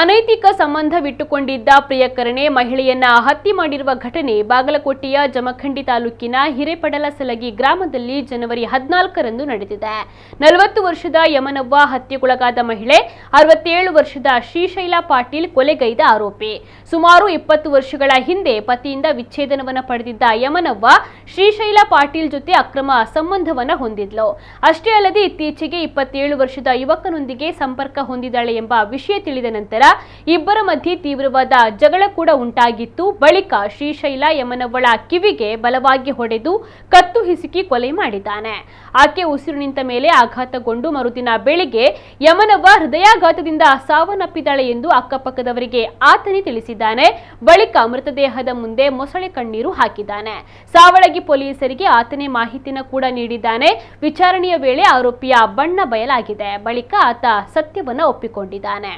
ಅನೈತಿಕ ಸಂಬಂಧವಿಟ್ಟುಕೊಂಡಿದ್ದ ಪ್ರಿಯಕರಣೆ ಮಹಿಳೆಯನ್ನ ಹತ್ಯೆ ಮಾಡಿರುವ ಘಟನೆ ಬಾಗಲಕೋಟೆಯ ಜಮಖಂಡಿ ತಾಲೂಕಿನ ಹಿರೇಪಡಲಸಲಗಿ ಗ್ರಾಮದಲ್ಲಿ ಜನವರಿ 14ರಂದು ನಡೆದಿದೆ. 40 ವರ್ಷದ ಯಮನವ್ವ ಹತ್ಯೆಗೊಳಗಾದ ಮಹಿಳೆ 67 ವರ್ಷದ ಶ್ರೀಶೈಲ ಪಾಟೀಲ್ ಕೊಲೆಗೈದ ಆರೋಪಿ. ಸುಮಾರು 20 ವರ್ಷಗಳ ಹಿಂದೆ ಪತಿಯಿಂದ ವಿಚ್ಛೇದನವನ್ನು ಪಡೆದಿದ್ದ ಯಮನವ್ವ ಶ್ರೀಶೈಲ ಪಾಟೀಲ್ ಜೊತೆ ಅಕ್ರಮ ಸಂಬಂಧವನ್ನು ಹೊಂದಿದ್ಲು. ಅಷ್ಟೇ ಅಲ್ಲದೆ ಇತ್ತೀಚೆಗೆ 27 ವರ್ಷದ ಯುವಕನೊಂದಿಗೆ ಸಂಪರ್ಕ ಹೊಂದಿದ್ದಾಳೆ ಎಂಬ ವಿಷಯ ತಿಳಿದ ನಂತರ ಇಬ್ಬರ ಮಧ್ಯೆ ತೀವ್ರವಾದ ಜಗಳ ಕೂಡ ಉಂಟಾಗಿತ್ತು. ಬಳಿಕ ಶ್ರೀಶೈಲ ಯಮನವ್ವಳ ಕಿವಿಗೆ ಬಲವಾಗಿ ಹೊಡೆದು ಕತ್ತು ಹಿಸುಕಿ ಕೊಲೆ ಮಾಡಿದ್ದಾನೆ. ಆಕೆ ಉಸಿರು ನಿಂತ ಮೇಲೆ ಆಘಾತಗೊಂಡು ಮರುದಿನ ಬೆಳಿಗ್ಗೆ ಯಮನವ್ವ ಹೃದಯಾಘಾತದಿಂದ ಸಾವನ್ನಪ್ಪಿದ್ದಾಳೆ ಎಂದು ಅಕ್ಕಪಕ್ಕದವರಿಗೆ ಆತನೇ ತಿಳಿಸಿದ್ದಾನೆ. ಬಳಿಕ ಮೃತದೇಹದ ಮುಂದೆ ಮೊಸಳೆ ಕಣ್ಣೀರು ಹಾಕಿದ್ದಾನೆ. ಸಾವಳಗಿ ಪೊಲೀಸರಿಗೆ ಆತನೇ ಮಾಹಿತಿಯನ್ನು ಕೂಡ ನೀಡಿದ್ದಾನೆ. ವಿಚಾರಣೆಯ ವೇಳೆ ಆರೋಪಿಯ ಬಣ್ಣ ಬಯಲಾಗಿದೆ. ಬಳಿಕ ಆತ ಸತ್ಯವನ್ನು ಒಪ್ಪಿಕೊಂಡಿದ್ದಾನೆ.